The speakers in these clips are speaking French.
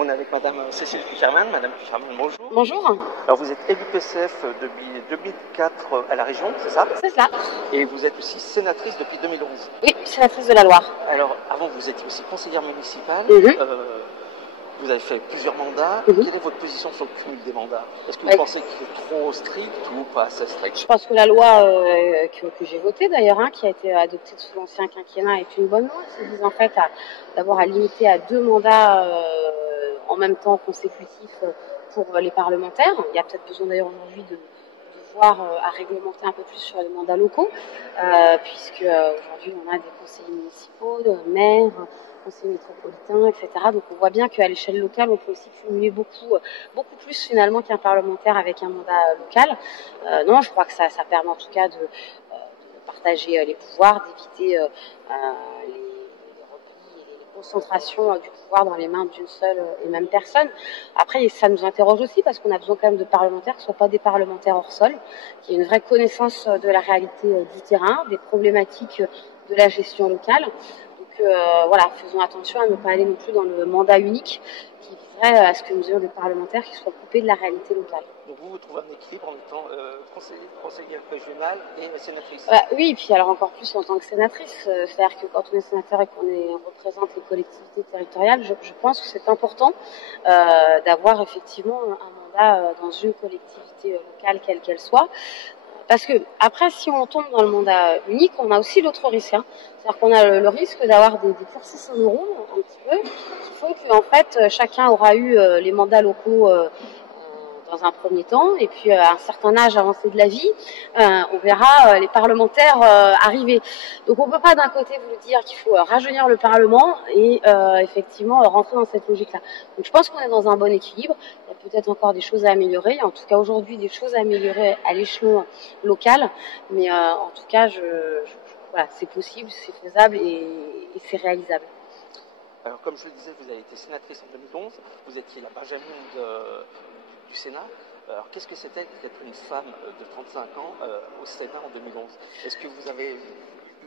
On est avec Madame Cécile Cucherman. Madame Cucherman, bonjour. Bonjour. Alors vous êtes élue PCF depuis 2004 à la région, c'est ça? C'est cela. Et vous êtes aussi sénatrice depuis 2011. Oui, sénatrice de la Loire. Alors avant vous étiez aussi conseillère municipale. Vous avez fait plusieurs mandats. Quelle est votre position sur le cumul des mandats? Est-ce que vous pensez que c'est trop strict ou pas assez strict? Je pense que la loi que j'ai votée d'ailleurs, qui a été adoptée sous l'ancien quinquennat, est une bonne loi. C'est vise en fait d'abord à limiter à 2 mandats en même temps consécutifs pour les parlementaires. Il y a peut-être besoin d'ailleurs aujourd'hui de voir à réglementer un peu plus sur les mandats locaux, puisque aujourd'hui on a des conseillers municipaux, de maires, conseillers métropolitains, etc. Donc on voit bien qu'à l'échelle locale, on peut aussi cumuler beaucoup plus finalement qu'un parlementaire avec un mandat local. Non, je crois que ça permet en tout cas de partager les pouvoirs, d'éviter les replis et les concentrations du pouvoir dans les mains d'une seule et même personne. Après, ça nous interroge aussi parce qu'on a besoin quand même de parlementaires qui ne soient pas des parlementaires hors sol, qui aient une vraie connaissance de la réalité du terrain, des problématiques de la gestion locale. Voilà, faisons attention à ne pas aller non plus dans le mandat unique qui viserait à ce que nous ayons des parlementaires qui soient coupés de la réalité locale. Donc vous trouvez un équilibre en étant conseillère régionale et sénatrice? Oui, et puis alors encore plus en tant que sénatrice, c'est-à-dire que quand on est sénateur et qu'on représente les collectivités territoriales, je pense que c'est important d'avoir effectivement un mandat dans une collectivité locale, quelle qu'elle soit. Parce que après, si on tombe dans le mandat unique, on a aussi l'autre risque. C'est-à-dire qu'on a le risque d'avoir des courses en rond, un petit peu, qui font qu'en fait, chacun aura eu les mandats locaux dans un premier temps, et puis à un certain âge avancé de la vie, on verra les parlementaires arriver. Donc on ne peut pas d'un côté vous dire qu'il faut rajeunir le Parlement et effectivement rentrer dans cette logique-là. Donc je pense qu'on est dans un bon équilibre. Il y a peut-être encore des choses à améliorer. Il y a en tout cas aujourd'hui des choses à améliorer à l'échelon local, mais en tout cas, voilà, c'est possible, c'est faisable et c'est réalisable. Alors comme je le disais, vous avez été sénatrice en 2011, vous étiez la Benjamine du Sénat. Alors qu'est-ce que c'était d'être une femme de 35 ans au Sénat en 2011? Est-ce que vous avez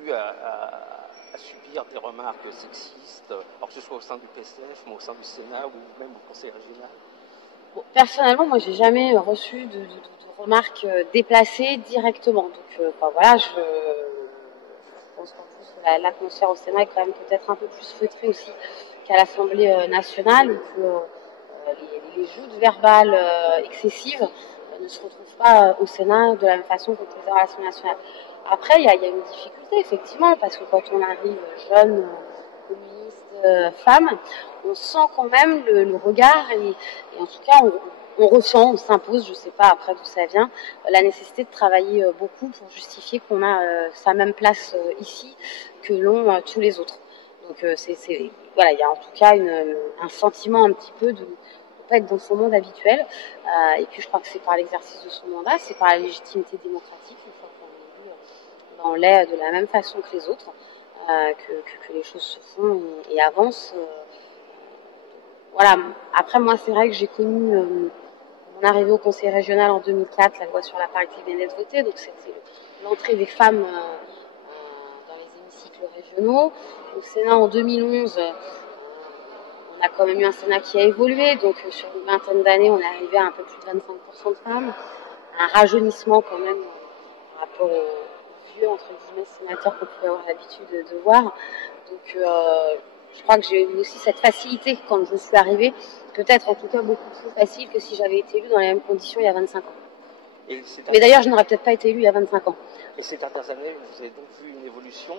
eu à subir des remarques sexistes, alors que ce soit au sein du PCF, mais au sein du Sénat ou même au Conseil régional? Bon, personnellement, moi, j'ai jamais reçu de remarques déplacées directement. Donc, voilà, je pense qu'en plus, l'atmosphère au Sénat est quand même peut-être un peu plus feutrée aussi qu'à l'Assemblée nationale, où que les joutes verbales excessives ne se retrouvent pas au Sénat de la même façon qu'au président de l'Assemblée nationale. Après, il y a une difficulté, effectivement, parce que quand on arrive jeune, communiste, femme, on sent quand même le regard et en tout cas, on ressent, on s'impose, je ne sais pas après d'où ça vient, la nécessité de travailler beaucoup pour justifier qu'on a sa même place ici que l'ont tous les autres. Donc voilà, il y a en tout cas un sentiment un petit peu de ne pas être dans son monde habituel. Et puis je crois que c'est par l'exercice de son mandat, c'est par la légitimité démocratique, une fois qu'on est élu, on l'est de la même façon que les autres, que les choses se font et avancent. Voilà. Après, moi, c'est vrai que j'ai connu mon arrivée au Conseil régional en 2004, la loi sur la parité venait d'être votée, donc c'était l'entrée des femmes dans les hémicycles régionaux. Au Sénat en 2011, on a quand même eu un Sénat qui a évolué, donc sur une vingtaine d'années, on est arrivé à un peu plus de 25% de femmes, un rajeunissement quand même par rapport aux vieux, entre guillemets, sénateurs qu'on pouvait avoir l'habitude de voir. Donc, je crois que j'ai eu aussi cette facilité quand je suis arrivée, peut-être en tout cas beaucoup plus facile que si j'avais été élue dans les mêmes conditions il y a 25 ans. Mais d'ailleurs, je n'aurais peut-être pas été élue il y a 25 ans. Et ces dernières années, vous avez donc vu une évolution.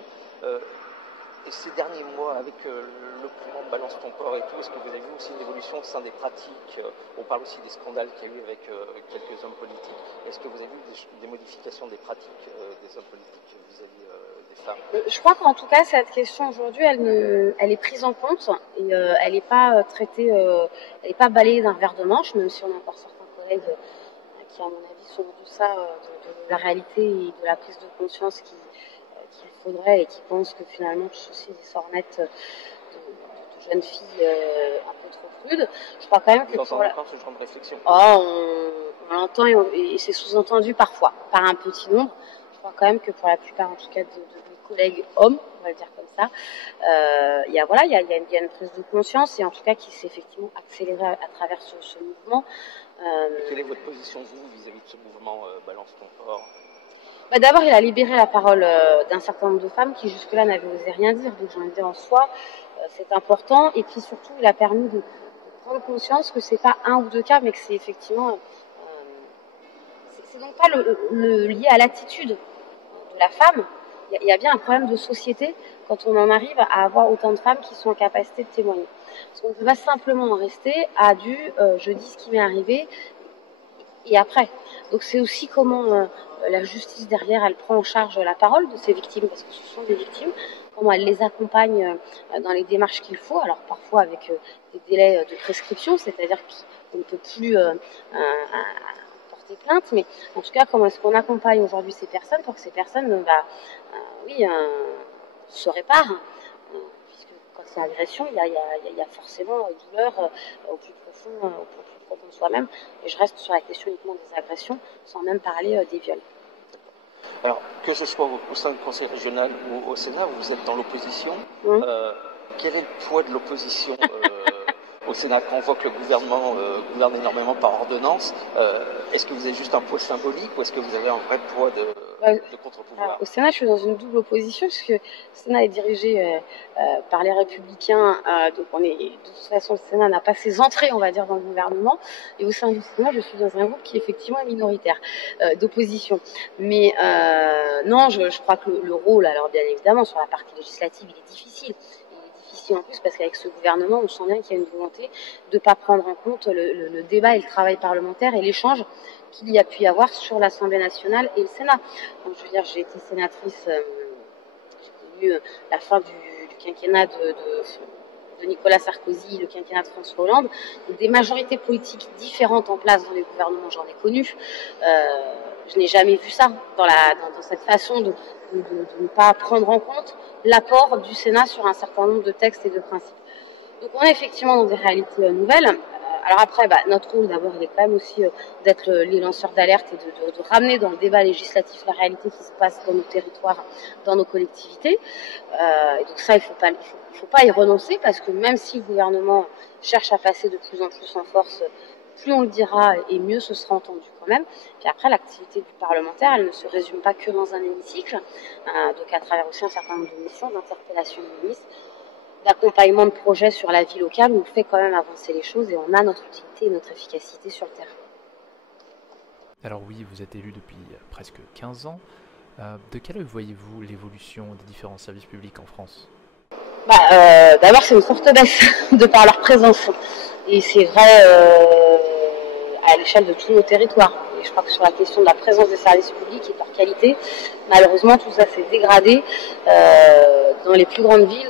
Et ces derniers mois, avec le plan Balance ton port et tout, est-ce que vous avez vu aussi une évolution au sein des pratiques? On parle aussi des scandales qu'il y a eu avec quelques hommes politiques. Est-ce que vous avez vu des modifications des pratiques des hommes politiques vis-à-vis des femmes? Je crois qu'en tout cas, cette question aujourd'hui, elle est prise en compte et elle n'est pas traitée, elle n'est pas balayée d'un revers de manche, même si on a encore certains collègues qui, à mon avis, sont au ça de la réalité et de la prise de conscience qu'il faudrait et qui pensent que finalement tout ceci est des sornettes de jeunes filles un peu trop prudes. Je crois quand même que vous entendez encore ce genre de réflexion? On l'entend et c'est sous-entendu parfois par un petit nombre. Je crois quand même que pour la plupart, en tout cas, de mes collègues hommes, on va le dire comme ça. Voilà, il y a une prise de conscience et en tout cas qui s'est effectivement accélérée à travers ce mouvement. Quelle est votre position, vous, vis-à-vis de ce mouvement Balance ton corps? D'abord, il a libéré la parole d'un certain nombre de femmes qui jusque-là n'avaient osé rien dire. Donc j'ai envie de dire en soi, c'est important. Et puis surtout, il a permis de prendre conscience que c'est pas un ou deux cas, mais que c'est effectivement... c'est donc pas lié à l'attitude de la femme. Il y a bien un problème de société quand on en arrive à avoir autant de femmes qui sont en capacité de témoigner. Parce qu'on ne peut pas simplement en rester à je dis ce qui m'est arrivé et après. Donc c'est aussi comment la justice derrière, elle prend en charge la parole de ces victimes, parce que ce sont des victimes, comment elle les accompagne dans les démarches qu'il faut, alors parfois avec des délais de prescription, c'est-à-dire qu'on ne peut plus porter plainte, mais en tout cas, comment est-ce qu'on accompagne aujourd'hui ces personnes pour que ces personnes se réparent, puisque quand c'est agression, il y a forcément une douleur au plus profond de soi-même, et je reste sur la question uniquement des agressions, sans même parler des viols. Alors, que ce soit au sein du Conseil régional ou au Sénat, vous êtes dans l'opposition. Quel est le poids de l'opposition au Sénat quand on voit que le gouvernement gouverne énormément par ordonnance? Est-ce que vous avez juste un poids symbolique ou est-ce que vous avez un vrai poids de contre-pouvoir? Au Sénat, je suis dans une double opposition puisque le Sénat est dirigé par les Républicains. Donc de toute façon, le Sénat n'a pas ses entrées, on va dire, dans le gouvernement. Et au sein du Sénat, je suis dans un groupe qui effectivement est minoritaire d'opposition. Mais non, je crois que le rôle, alors bien évidemment, sur la partie législative, il est difficile. En plus, parce qu'avec ce gouvernement, on sent bien qu'il y a une volonté de ne pas prendre en compte le débat et le travail parlementaire et l'échange qu'il y a pu y avoir sur l'Assemblée nationale et le Sénat. Donc, je veux dire, j'ai été sénatrice, j'ai connu la fin du quinquennat de Nicolas Sarkozy, le quinquennat de François Hollande, donc des majorités politiques différentes en place dans les gouvernements, j'en ai connu. Je n'ai jamais vu ça dans cette façon de ne pas prendre en compte l'apport du Sénat sur un certain nombre de textes et de principes. Donc on est effectivement dans des réalités nouvelles. Alors après, notre rôle d'abord, il est quand même aussi d'être les lanceurs d'alerte et de ramener dans le débat législatif la réalité qui se passe dans nos territoires, dans nos collectivités. Et donc ça, il faut pas y renoncer, parce que même si le gouvernement cherche à passer de plus en plus en force, plus on le dira et mieux ce sera entendu quand même. Puis après, l'activité du parlementaire, elle ne se résume pas que dans un hémicycle, donc à travers aussi un certain nombre de missions, d'interpellation de ministres, d'accompagnement de projets sur la vie locale, où on fait quand même avancer les choses et on a notre utilité et notre efficacité sur le terrain. Alors oui, vous êtes élu depuis presque 15 ans. De quel œil voyez-vous l'évolution des différents services publics en France? D'abord, c'est une forte baisse de par leur présence. Et c'est vrai à l'échelle de tous nos territoires. Et je crois que sur la question de la présence des services publics et de leur qualité, malheureusement, tout ça s'est dégradé dans les plus grandes villes,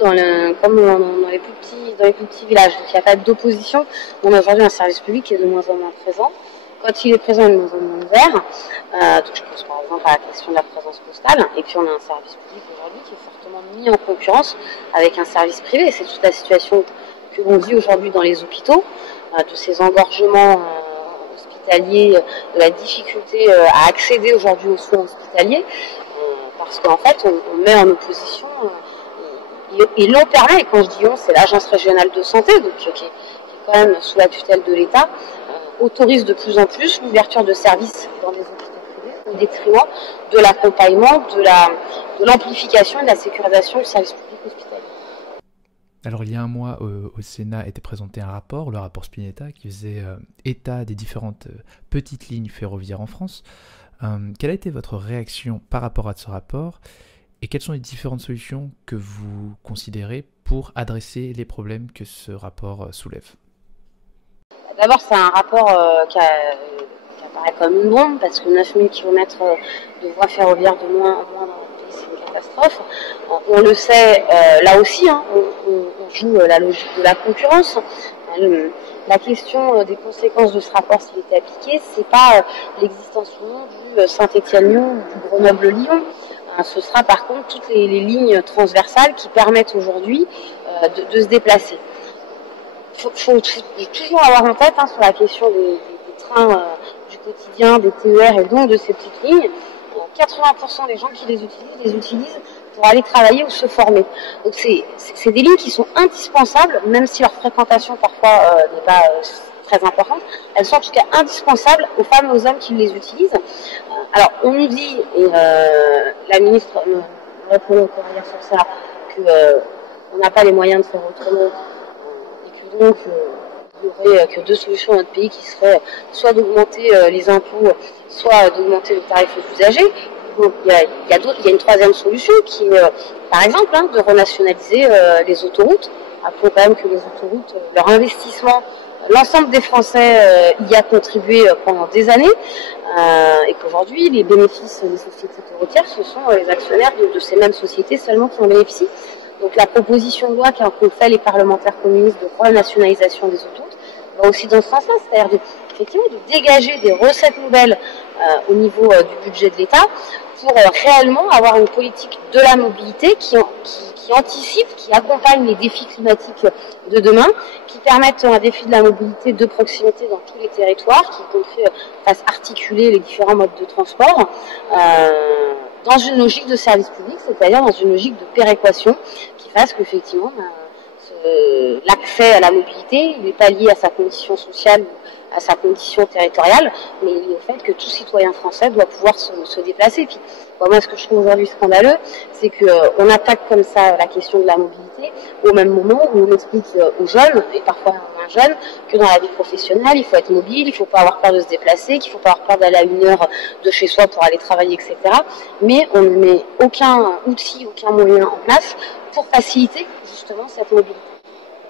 comme dans les plus petits villages. Donc il n'y a pas d'opposition. On a aujourd'hui un service public qui est de moins en moins présent. Quand il est présent, il est de moins en moins ouvert. Donc je pense par exemple à la question de la présence postale. Et puis on a un service public aujourd'hui qui est fortement mis en concurrence avec un service privé. C'est toute la situation que l'on vit aujourd'hui dans les hôpitaux, de ces engorgements hospitaliers, de la difficulté à accéder aujourd'hui aux soins hospitaliers, parce qu'en fait on met en opposition, et l'on permet, et quand je dis on, c'est l'agence régionale de santé, donc qui est quand même sous la tutelle de l'État, autorise de plus en plus l'ouverture de services dans les hôpitaux privés au détriment de l'accompagnement, de l'amplification et de la sécurisation du service public hospitalier. Alors il y a un mois, au Sénat était présenté un rapport, le rapport Spinetta, qui faisait état des différentes petites lignes ferroviaires en France. Quelle a été votre réaction par rapport à ce rapport et quelles sont les différentes solutions que vous considérez pour adresser les problèmes que ce rapport soulève? D'abord, c'est un rapport qui apparaît comme une bombe, parce que 9000 km de voies ferroviaires de moins en moins dans le pays, c'est une catastrophe. On le sait, là aussi, on joue la logique de la concurrence. La question des conséquences de ce rapport, s'il était appliqué, c'est pas l'existence ou non du Saint-Étienne-Lyon ou du Grenoble-Lyon. Ce sera par contre toutes les lignes transversales qui permettent aujourd'hui de se déplacer. Il faut toujours avoir en tête sur la question des trains du quotidien, des TER et donc de ces petites lignes, 80% des gens qui les utilisent pour aller travailler ou se former. Donc c'est des lignes qui sont indispensables, même si leur fréquentation parfois n'est pas très importante. Elles sont en tout cas indispensables aux femmes et aux hommes qui les utilisent. Alors on nous dit, et la ministre me répondait encore hier sur ça, qu'on n'a pas les moyens de faire autrement, et que donc il n'y aurait que deux solutions dans notre pays qui seraient soit d'augmenter les impôts, soit d'augmenter le tarif aux usagers. Donc il y a une troisième solution qui est, par exemple, de renationaliser les autoroutes. Rappelons quand même que les autoroutes, leur investissement, l'ensemble des Français y a contribué pendant des années, et qu'aujourd'hui, les bénéfices des sociétés autoroutières, ce sont les actionnaires de ces mêmes sociétés seulement qui en bénéficient. Donc la proposition de loi qu'ont fait les parlementaires communistes de renationalisation des autoroutes va aussi dans ce sens-là, c'est-à-dire effectivement de dégager des recettes nouvelles au niveau du budget de l'État pour réellement avoir une politique de la mobilité qui anticipe, qui accompagne les défis climatiques de demain, qui permettent un défi de la mobilité de proximité dans tous les territoires, qui y compris fasse articuler les différents modes de transport dans une logique de service public, c'est-à-dire dans une logique de péréquation qui fasse qu'effectivement l'accès à la mobilité, il n'est pas lié à sa condition sociale, à sa condition territoriale, mais lié au fait que tout citoyen français doit pouvoir se déplacer. Puis, moi, ce que je trouve aujourd'hui scandaleux, c'est qu'on attaque comme ça la question de la mobilité au même moment où on explique aux jeunes, et parfois aux moins jeunes, que dans la vie professionnelle, il faut être mobile, il ne faut pas avoir peur de se déplacer, qu'il ne faut pas avoir peur d'aller à 1 heure de chez soi pour aller travailler, etc. Mais on ne met aucun outil, aucun moyen en place pour faciliter justement cette mobilité.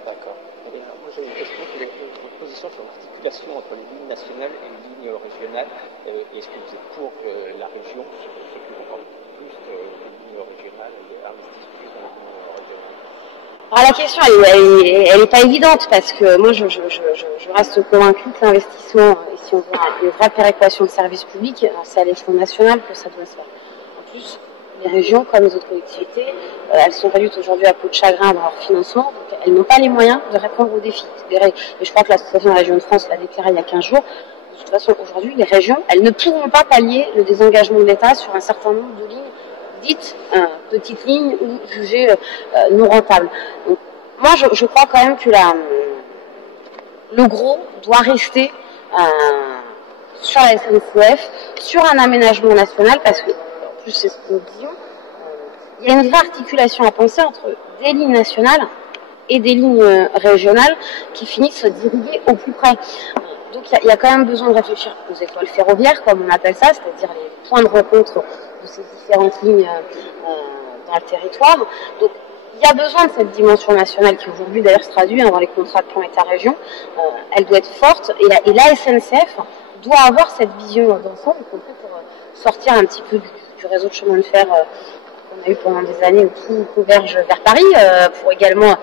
D'accord. Moi j'ai une question, quelle est votre position sur l'articulation entre les lignes nationales et les lignes régionales? Est-ce que vous êtes pour que la région s'occupe encore plus des lignes régionales et investisse plus dans les lignes régionales? Alors la question, elle est pas évidente parce que moi je reste convaincue que l'investissement, et si on veut une vraie péréquation de services publics, c'est à l'échelon national que ça doit se faire. En plus, les régions, comme les autres collectivités, elles sont réduites aujourd'hui à peau de chagrin dans leur financement, donc elles n'ont pas les moyens de répondre aux défis. Et je crois que l'Association des régions de France l'a déclaré il y a 15 jours. De toute façon, aujourd'hui, les régions, elles ne pourront pas pallier le désengagement de l'État sur un certain nombre de lignes dites petites lignes ou jugées non rentables. Donc, moi, je crois quand même que le gros doit rester sur la SNCF, sur un aménagement national, parce que, en plus, c'est ce que nous disions, il y a une vraie articulation à penser entre des lignes nationales et des lignes régionales qui finissent d'irriguer au plus près. Donc il y a quand même besoin de réfléchir aux étoiles ferroviaires, comme on appelle ça, c'est-à-dire les points de rencontre de ces différentes lignes dans le territoire. Donc il y a besoin de cette dimension nationale qui aujourd'hui d'ailleurs se traduit dans les contrats de plan État-région. Elle doit être forte et la SNCF doit avoir cette vision d'ensemble, y compris pour sortir un petit peu du réseau de chemin de fer qu'on a eu pendant des années où tout converge vers Paris, pour également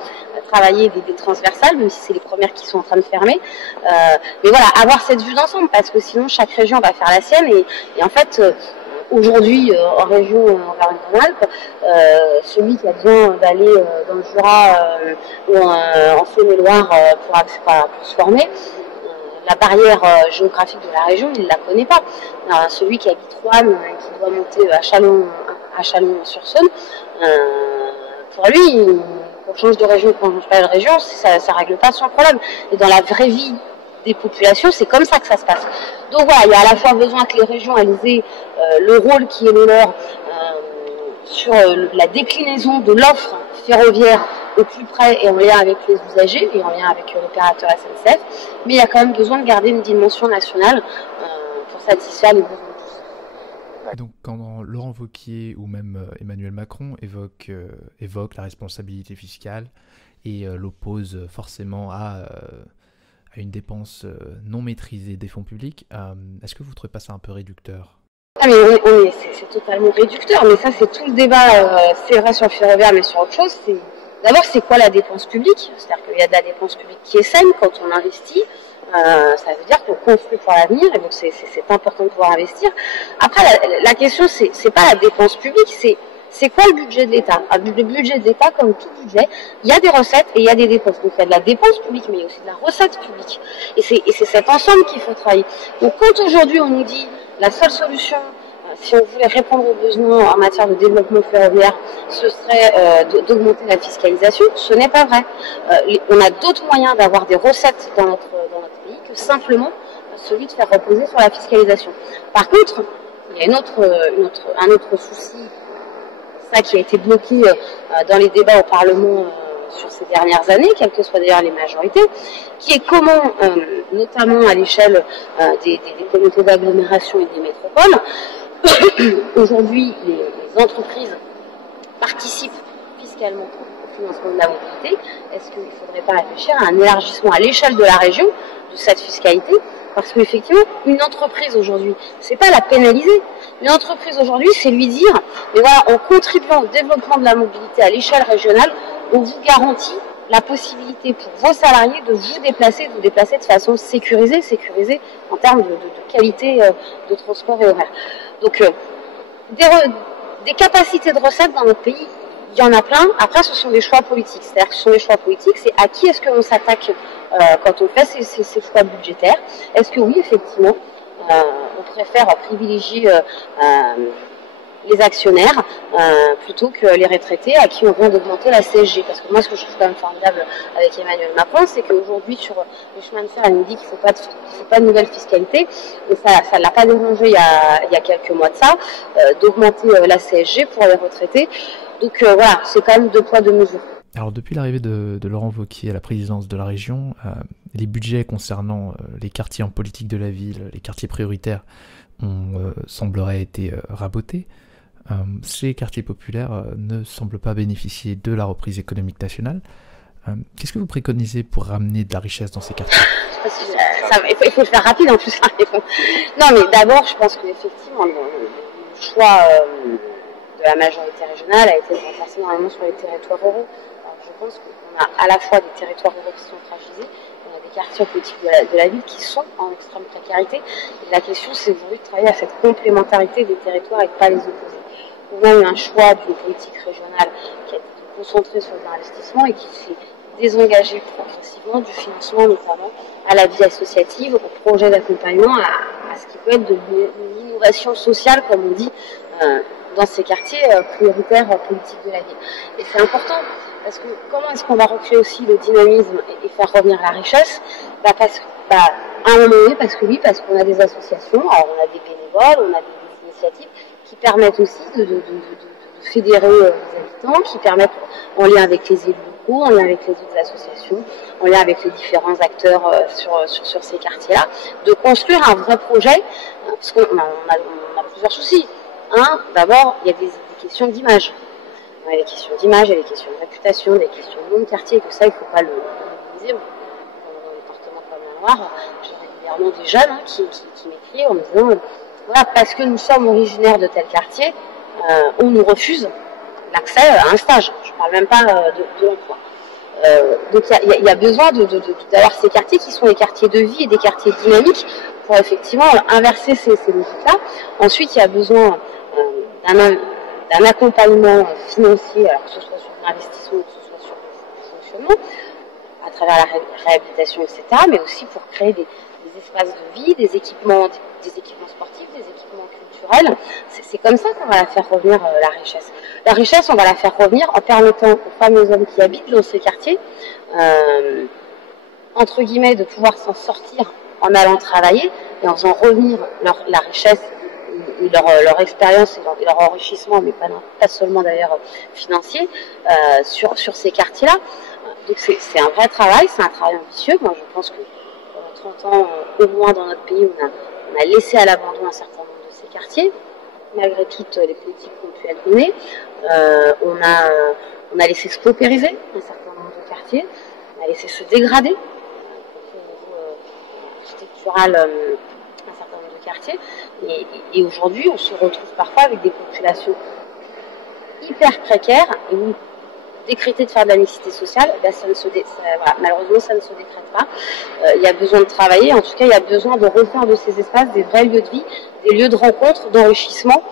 travailler des transversales, même si c'est les premières qui sont en train de fermer. Mais voilà, avoir cette vue d'ensemble, parce que sinon chaque région va faire la sienne. Et en fait, aujourd'hui, en région Auvergne-Rhône-Alpes, celui qui a besoin d'aller dans le Jura ou en Saône-et-Loire pour se former, la barrière géographique de la région, il ne la connaît pas. Celui qui habite Roanne, qui doit monter à Chalon-sur-Saône, pour lui, qu'on change de région, qu'on change pas de région, ça ne règle pas son problème. Et dans la vraie vie des populations, c'est comme ça que ça se passe. Donc voilà, il y a à la fois besoin que les régions elles aient le rôle qui est le leur sur la déclinaison de l'offre ferroviaire au plus près et en lien avec les usagers et en lien avec l'opérateur SNCF, mais il y a quand même besoin de garder une dimension nationale pour satisfaire les besoins de tous. Donc quand Laurent Wauquiez ou même Emmanuel Macron évoque la responsabilité fiscale et l'oppose forcément à une dépense non maîtrisée des fonds publics, est-ce que vous ne trouvez pas ça un peu réducteur? Ah mais c'est totalement réducteur, mais ça c'est tout le débat, c'est vrai sur le ferroviaire, mais sur autre chose, d'abord c'est quoi la dépense publique? C'est-à-dire qu'il y a de la dépense publique qui est saine quand on investit, ça veut dire qu'on construit pour l'avenir, et donc c'est important de pouvoir investir. Après la question c'est pas la dépense publique, c'est quoi le budget de l'État? Le budget de l'État, comme tout budget, il y a des recettes et il y a des dépenses. Donc il y a de la dépense publique, mais il y a aussi de la recette publique. Et c'est cet ensemble qu'il faut travailler. Donc quand aujourd'hui on nous dit la seule solution si on voulait répondre aux besoins en matière de développement ferroviaire, ce serait d'augmenter la fiscalisation. Ce n'est pas vrai. On a d'autres moyens d'avoir des recettes dans notre pays que simplement celui de faire reposer sur la fiscalisation. Par contre, il y a un autre souci, ça qui a été bloqué dans les débats au Parlement sur ces dernières années, quelles que soient d'ailleurs les majorités, qui est comment, notamment à l'échelle des communautés d'agglomération et des métropoles, aujourd'hui les entreprises participent fiscalement au financement de la mobilité. Est-ce qu'il ne faudrait pas réfléchir à un élargissement à l'échelle de la région de cette fiscalité? Parce qu'effectivement, une entreprise aujourd'hui, c'est pas la pénaliser. Une entreprise aujourd'hui, c'est lui dire, mais voilà, en contribuant au développement de la mobilité à l'échelle régionale, on vous garantit la possibilité pour vos salariés de vous déplacer de façon sécurisée en termes de qualité de transport et horaire. Donc, des capacités de recettes dans notre pays, il y en a plein. Après, ce sont des choix politiques. C'est-à-dire que ce sont des choix politiques, c'est à qui est-ce qu'on s'attaque quand on fait ces choix budgétaires. Est-ce que oui, effectivement, on préfère privilégier les actionnaires plutôt que les retraités à qui on vient d'augmenter la CSG? Parce que moi, ce que je trouve quand même formidable avec Emmanuel Macron, c'est qu'aujourd'hui, sur les chemins de fer, il nous dit qu'il ne faut pas de nouvelle fiscalité. Et ça ne l'a pas dérangé il y a quelques mois de ça, d'augmenter la CSG pour les retraités. Donc voilà, c'est quand même 2 poids 2 mesures. Alors depuis l'arrivée de Laurent Wauquiez à la présidence de la région, les budgets concernant les quartiers en politique de la ville, les quartiers prioritaires, sembleraient été rabotés. Ces quartiers populaires ne semblent pas bénéficier de la reprise économique nationale. Qu'est-ce que vous préconisez pour ramener de la richesse dans ces quartiers? Il faut le faire rapide en plus. Non, mais d'abord, je pense qu'effectivement, le choix de la majorité régionale a été de renforcer énormément sur les territoires ruraux. Alors, je pense qu'on a à la fois des territoires ruraux qui sont fragilisés, on a des quartiers politiques de la ville qui sont en extrême précarité. Et la question, c'est aujourd'hui de travailler à cette complémentarité des territoires et de ne pas les opposer. On a eu un choix d'une politique régionale qui a été concentrée sur l'investissement et qui s'est désengagé progressivement du financement, notamment à la vie associative, au projet d'accompagnement, à ce qui peut être de l'innovation sociale, comme on dit, dans ces quartiers prioritaires politiques de la ville. Et c'est important, parce que comment est-ce qu'on va recréer aussi le dynamisme et faire revenir la richesse? À un moment donné, parce qu'on a des associations, alors on a des bénévoles, on a des initiatives qui permettent aussi de fédérer les habitants, qui permettent, en lien avec les élus locaux, en lien avec les autres associations, en lien avec les différents acteurs sur ces quartiers-là, de construire un vrai projet, parce qu'on a plusieurs soucis. D'abord, il y a des questions d'image. Il y a des questions d'image, il y a des questions de réputation, des questions de nom de quartier, que ça, il ne faut pas le minimiser. Dans le département comme la Loire, j'ai régulièrement des jeunes qui m'écrivent en me disant voilà, parce que nous sommes originaires de tel quartier, on nous refuse l'accès à un stage. Je ne parle même pas de l'emploi. Donc il y a besoin d'avoir ces quartiers qui sont des quartiers de vie et des quartiers dynamiques pour effectivement inverser ces logiques-là. Ensuite, il y a besoin d'un accompagnement financier, alors que ce soit sur l'investissement ou que ce soit sur le fonctionnement, à travers la réhabilitation, etc., mais aussi pour créer des espaces de vie, des équipements sportifs, des équipements culturels. C'est comme ça qu'on va la faire revenir, la richesse. La richesse, on va la faire revenir en permettant aux femmes et aux hommes qui habitent dans ces quartiers, entre guillemets, de pouvoir s'en sortir en allant travailler et en faisant revenir la richesse et leur expérience et leur enrichissement, mais pas seulement d'ailleurs financier, sur ces quartiers-là. Donc c'est un vrai travail, c'est un travail ambitieux. Moi je pense que pendant 30 ans, au moins dans notre pays, on a laissé à l'abandon un certain nombre de ces quartiers, malgré toutes les politiques qui ont pu être menées. On a laissé se paupériser un certain nombre de quartiers, on a laissé se dégrader au niveau architectural un certain nombre de quartiers. Et aujourd'hui, on se retrouve parfois avec des populations hyper précaires et où décréter de faire de la mixité sociale, malheureusement ça ne se décrète pas. Il y a besoin de travailler, en tout cas il y a besoin de refaire de ces espaces des vrais lieux de vie, des lieux de rencontre, d'enrichissement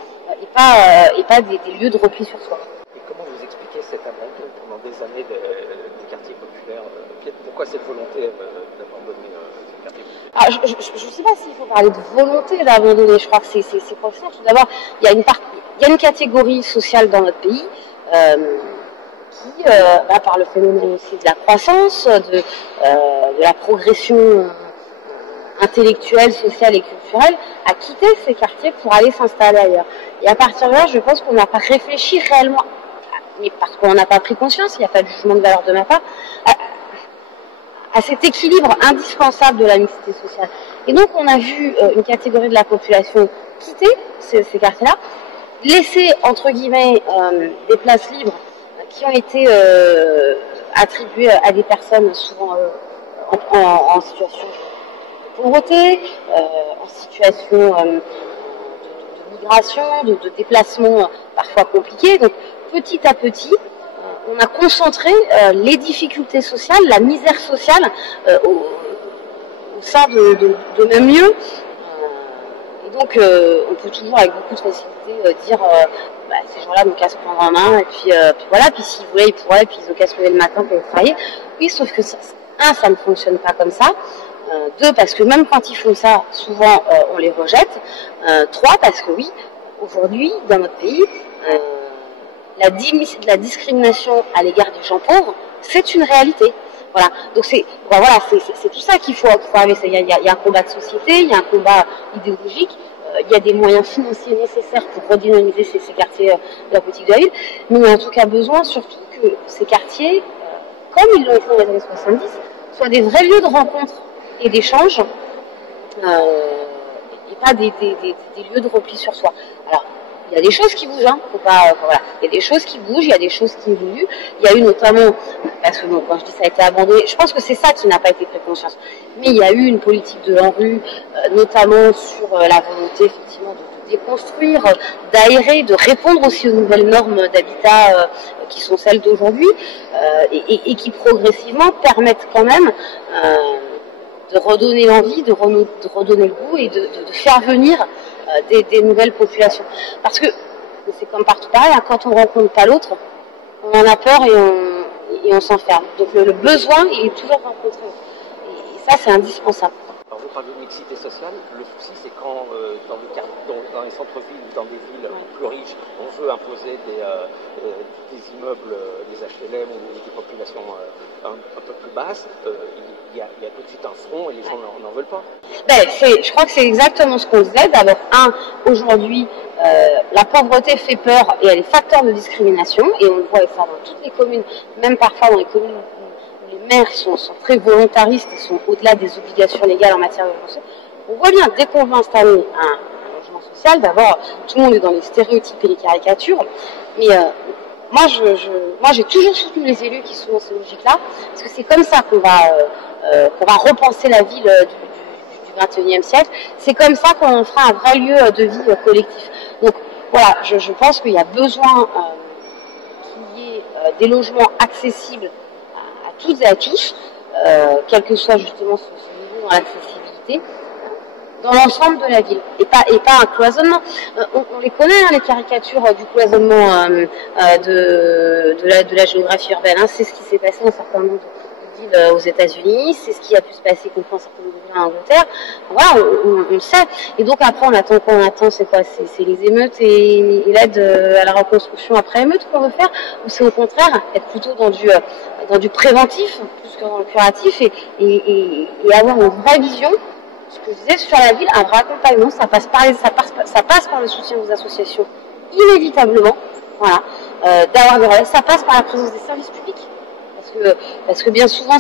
et pas des lieux de repli sur soi. Et comment vous expliquez cet abandon pendant des des années des quartiers populaires. Pourquoi cette volonté d'abandonner ces quartiers populaires? Alors, je ne sais pas s'il faut parler de volonté d'abandonner. Je crois que c'est professionnel. Tout d'abord, il y a une catégorie sociale dans notre pays qui, par le phénomène aussi de la croissance, de la progression intellectuelle, sociale et culturelle, a quitté ces quartiers pour aller s'installer ailleurs. Et à partir de là, je pense qu'on n'a pas réfléchi réellement, mais parce qu'on n'a pas pris conscience, il n'y a pas de jugement de valeur de ma part, à cet équilibre indispensable de la mixité sociale. Et donc on a vu une catégorie de la population quitter ces quartiers-là, laisser entre guillemets des places libres qui ont été attribuées à des personnes souvent en situation de pauvreté, en situation de migration, de déplacement parfois compliqués. Donc petit à petit, on a concentré les difficultés sociales, la misère sociale au sein de même lieu. Et donc, on peut toujours avec beaucoup de facilité dire ces gens-là n'ont qu'à se prendre en main, et puis voilà, puis s'ils voulaient, ils pourraient, puis ils ont qu'à se lever le matin pour travailler. Oui, sauf que ça ne fonctionne pas comme ça. 2, parce que même quand ils font ça, souvent on les rejette. 3, parce que oui, aujourd'hui, dans notre pays, la discrimination à l'égard des gens pauvres, c'est une réalité. Voilà. Donc c'est tout ça qu'il faut arriver. Il y a un combat de société, il y a un combat idéologique, il y a des moyens financiers nécessaires pour redynamiser ces quartiers de la politique de la ville, mais il y a en tout cas besoin surtout que ces quartiers, comme ils l'ont été dans les années 70, soient des vrais lieux de rencontre et d'échange, et pas des lieux de repli sur soi. Alors, il y a des choses qui bougent, hein, faut pas, voilà. Il y a des choses qui bougent, il y a des choses qui évoluent. Il y a eu notamment, parce que bon, quand je dis ça a été abandonné, je pense que c'est ça qui n'a pas été pris conscience. Mais il y a eu une politique de l'ANRU, notamment sur la volonté effectivement de déconstruire, d'aérer, de répondre aussi aux nouvelles normes d'habitat qui sont celles d'aujourd'hui, et qui progressivement permettent quand même de redonner l'envie, de redonner le goût et de faire venir des nouvelles populations. Parce que c'est comme partout pareil, hein, quand on ne rencontre pas l'autre, on en a peur et on s'enferme. Donc le besoin, il est toujours rencontré. Et ça, c'est indispensable. Alors vous parlez de mixité sociale, le souci c'est quand dans les centres-villes ou dans des villes plus riches, on veut imposer des immeubles, des HLM ou des populations un peu plus basses, il y a tout de suite un front et les gens n'en veulent pas. Je crois que c'est exactement ce qu'on disait. D'abord, aujourd'hui, la pauvreté fait peur et elle est facteur de discrimination, et on le voit ça dans toutes les communes, même parfois dans les communes où les maires sont très volontaristes et sont au-delà des obligations légales en matière de logement. On voit bien, dès qu'on veut installer un logement social, d'abord, tout le monde est dans les stéréotypes et les caricatures, mais moi, j'ai toujours soutenu les élus qui sont dans ces logiques-là, parce que c'est comme ça qu'on va repenser la ville du XXIe siècle. C'est comme ça qu'on fera un vrai lieu de vie collectif. Donc voilà, je pense qu'il y a besoin qu'il y ait des logements accessibles à toutes et à tous, quel que soit justement ce niveau dans l'accessibilité, dans l'ensemble de la ville, et pas un cloisonnement. On les connaît, hein, les caricatures du cloisonnement de la géographie urbaine. Hein. C'est ce qui s'est passé dans un certain nombre de villes aux États-Unis, c'est ce qui a pu se passer contre un certain nombre de villes en Angleterre. Voilà, on le sait. Et donc après, on attend, c'est quoi? C'est les émeutes et l'aide à la reconstruction après émeute qu'on veut faire, ou c'est au contraire être plutôt dans du préventif plus que dans le curatif, et avoir une vraie vision. Ce que je disais sur la ville, un vrai accompagnement, ça passe par le soutien aux associations, inévitablement, voilà, d'avoir des relais, ça passe par la présence des services publics, parce que bien souvent,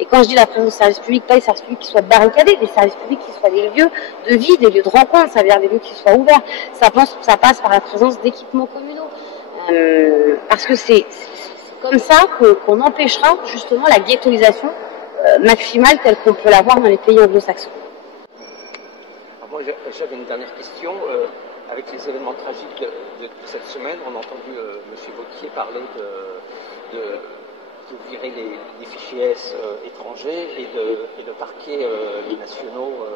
et quand je dis la présence des services publics, pas des services publics qui soient barricadés, des services publics qui soient des lieux de vie, des lieux de rencontre, ça veut dire des lieux qui soient ouverts, ça passe par la présence d'équipements communaux, parce que c'est comme ça qu'on empêchera justement la ghettoisation maximale telle qu'on peut l'avoir dans les pays anglo-saxons. Moi, j'avais une dernière question. Avec les événements tragiques de cette semaine, on a entendu M. Wauquiez parler de virer les fichiers S étrangers et de parquer les nationaux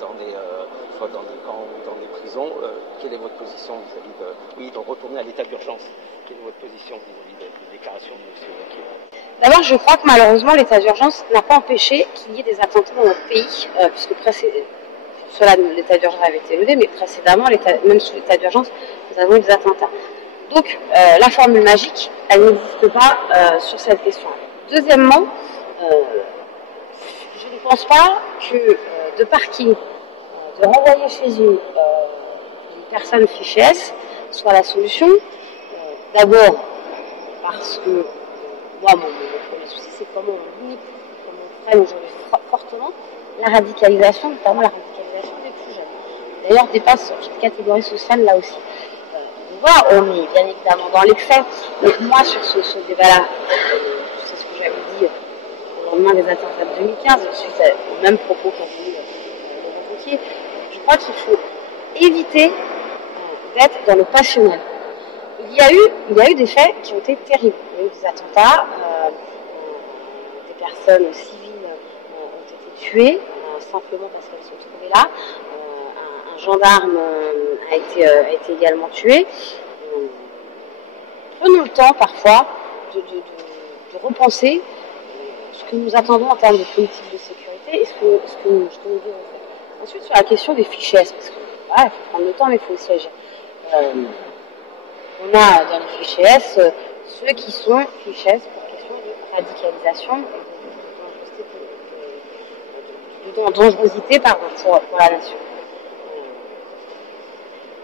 dans des, soit dans des camps ou dans des prisons. Quelle est votre position vis-à-vis de... Oui, donc retourner à l'état d'urgence. Quelle est votre position vis-à-vis des déclarations de M. Wauquiez? D'abord, je crois que malheureusement, l'état d'urgence n'a pas empêché qu'il y ait des attentats dans notre pays, puisque cela, l'état d'urgence avait été levé, mais précédemment, même sous l'état d'urgence, nous avons eu des attentats. Donc, la formule magique, elle n'existe pas sur cette question-là. Deuxièmement, je ne pense pas que de parquer, de renvoyer chez une personne fichée S soit la solution. D'abord, parce que moi, mon premier souci, c'est comment on limite, comment on freine aujourd'hui fortement la radicalisation, notamment la radicalisation des plus jeunes. D'ailleurs, dépasse cette catégorie sociale là aussi. Voilà, on est bien évidemment dans l'excès. Donc moi, sur ce débat-là, c'est ce que j'avais dit au lendemain des attentats de 2015, suite aux mêmes propos qu'a dit Laurent Wauquiez, je crois qu'il faut éviter d'être dans le passionnel. Il y a eu des faits qui ont été terribles. Il y a eu des attentats, des personnes civiles ont été tuées, simplement parce qu'elles sont trouvées là. Un gendarme a été également tué. Prenons le temps parfois de repenser ce que nous attendons en termes de politique de sécurité et ce que nous devons faire. Ensuite, sur la question des fichiers S, parce que voilà, il faut prendre le temps, mais il faut aussi agir. On a dans les fichiers S ceux qui sont fichiers S pour question de radicalisation et de dangerosité pour la nation.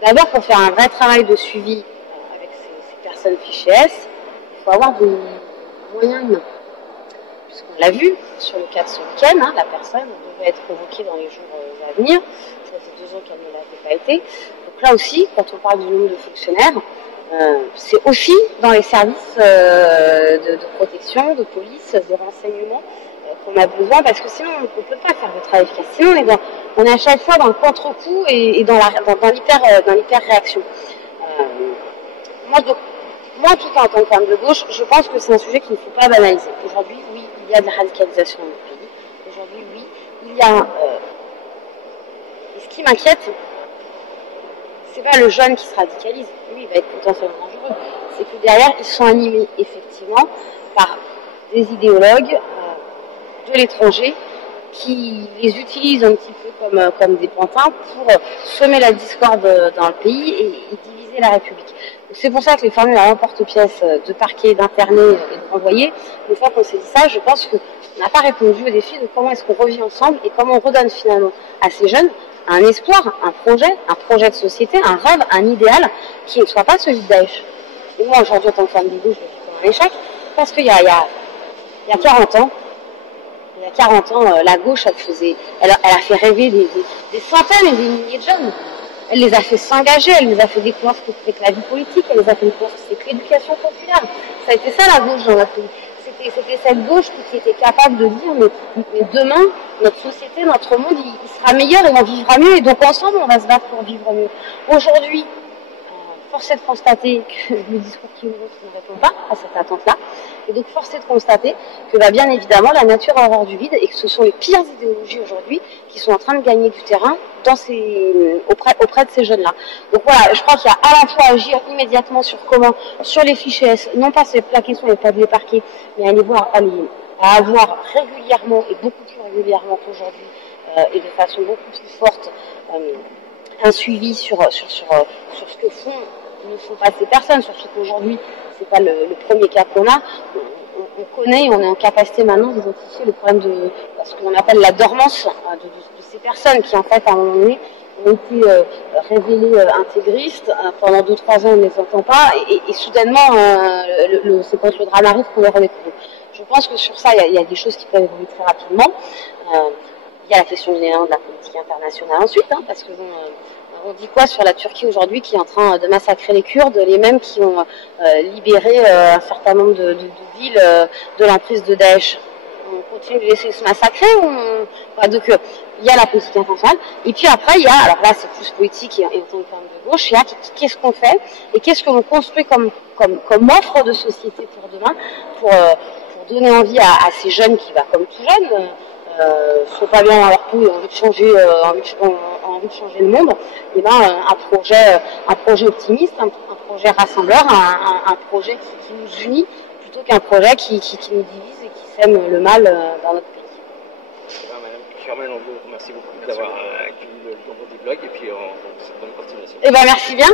D'abord, pour faire un vrai travail de suivi avec ces personnes fichées S, il faut avoir des moyens humains. Puisqu'on l'a vu sur le cas de ce week-end, la personne devait être convoquée dans les jours à venir. Ça fait 2 ans qu'elle ne l'avait pas été. Donc là aussi, quand on parle du nombre de fonctionnaires, c'est aussi dans les services de protection, de police, de renseignement qu'on a besoin, parce que sinon on ne peut pas faire le travail efficace. Sinon on est à chaque fois dans le contre-coup et dans l'hyper-réaction. Moi, tout en tant que femme de gauche, je pense que c'est un sujet qu'il ne faut pas banaliser. Aujourd'hui, oui, il y a de la radicalisation dans notre pays. Aujourd'hui, oui, il y a... Et ce qui m'inquiète, c'est pas le jeune qui se radicalise. Lui, il va être potentiellement dangereux. C'est que derrière, ils sont animés, effectivement, par des idéologues de l'étranger qui les utilisent un petit peu comme des pantins pour semer la discorde dans le pays et diviser la République. C'est pour ça que les formules à l'emporte-pièce de parquet, d'interner et de renvoyer, une fois qu'on s'est dit ça, je pense qu'on n'a pas répondu au défi de comment est-ce qu'on revit ensemble et comment on redonne finalement à ces jeunes un espoir, un projet de société, un rêve, un idéal qui ne soit pas celui de Daesh. Et moi, aujourd'hui, en tant que femme de gauche, je le vis comme un échec, parce qu'il y a 40 ans, la gauche, elle a fait rêver des centaines et des milliers de jeunes. Elle les a fait s'engager, elle les a fait découvrir ce que c'était que la vie politique, elle les a fait découvrir ce que c'était que l'éducation populaire. Ça a été ça la gauche dans notre pays. C'était cette gauche qui était capable de dire mais demain, notre société, notre monde, il sera meilleur et on vivra mieux. Et donc ensemble, on va se battre pour vivre mieux. Aujourd'hui, force est de constater que le discours qui est le vôtre ne répond pas à cette attente-là. Et donc force est de constater que bien évidemment, la nature a horreur du vide et que ce sont les pires idéologies aujourd'hui qui sont en train de gagner du terrain auprès de ces jeunes-là. Donc voilà, je crois qu'il y a à la fois agir immédiatement sur les fichiers S, non pas se plaquer sur les tablés parquets, mais à avoir régulièrement et beaucoup plus régulièrement qu'aujourd'hui et de façon beaucoup plus forte un suivi sur ce que ne font pas ces personnes, surtout qu'aujourd'hui, c'est pas le premier cas qu'on a. On connaît et on est en capacité maintenant d'identifier le problème de ce qu'on appelle la dormance de ces personnes qui, en fait, à un moment donné, ont été révélées intégristes. Pendant 2-3 ans, on ne les entend pas. Et soudainement, c'est quand le drame arrive qu'on les redécouvre. Je pense que sur ça, il y a des choses qui peuvent évoluer très rapidement. Il y a la question générale de la politique internationale ensuite, parce que on dit quoi sur la Turquie aujourd'hui qui est en train de massacrer les Kurdes, les mêmes qui ont libéré un certain nombre de villes de l'emprise de Daesh. On continue de laisser se massacrer donc il y a la politique internationale. Et puis après, il y a, alors là c'est plus politique et en tant que femme de gauche, il y a qu'est-ce qu'on fait et qu'est-ce que l'on construit comme offre de société pour demain, pour donner envie à ces jeunes qui, comme tout jeunes, sont pas bien dans leur peau et ont envie de changer, ont envie de changer le monde, et ben un projet optimiste, un projet rassembleur, un projet qui nous unit plutôt qu'un projet qui nous divise et qui sème le mal dans notre pays. Madame Germaine, on vous remercie beaucoup d'avoir accueilli le blog et puis on vous souhaite bonne continuation. Eh ben merci bien.